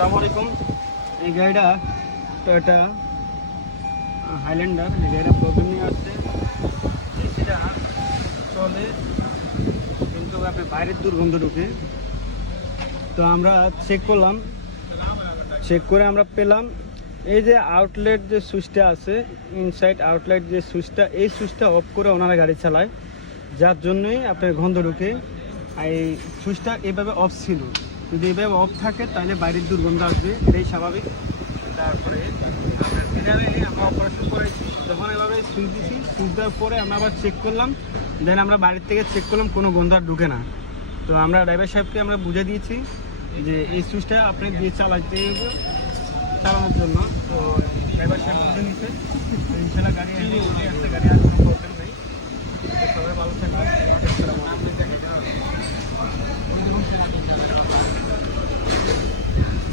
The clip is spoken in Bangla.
আসসালামু আলাইকুম। এই গাড়িটা টয়োটা হাইল্যান্ডার, এই গাড়িটা প্রবলেম নিয়ে আসছে। এসিটা চলে কিন্তু আপনি বাইরের দুর্গন্ধ ঢুকে। তো আমরা চেক করলাম, চেক করে আমরা পেলাম এই যে আউটলেট যে সুইচটা আছে, ইনসাইড আউটলেট যে সুইচটা, এই সুইচটা অফ করে ওনারা গাড়ি চালায়, যার জন্যই আপনার গন্ধ ঢুকে। এই সুইচটা এভাবে অফ ছিল, যদি এভাবে অফ থাকে তাহলে বাইরের দুর্গন্ধ আসবে, এটাই স্বাভাবিক। তারপরে আপনার ফিনারে আমরা অপারেশন করেছি, যখন এভাবে সুইচ দিছি, সুইচ দেওয়ার পরে আমরা আবার চেক করলাম, দেন আমরা বাইরের থেকে চেক করলাম কোনো গন্ধ আর ঢুকে না। তো আমরা ড্রাইভার সাহেবকে আমরা বুঝে দিয়েছি যে এই সুইচটা আপনি দিয়ে চালানোর জন্য। তো ড্রাইভার সাহেব বুঝে নিচ্ছে, ইনশাল্লাহ গাড়ি আসছে, গাড়ি আর কোনো প্রবলেম নেই। সবাই ভালো থাকবেন।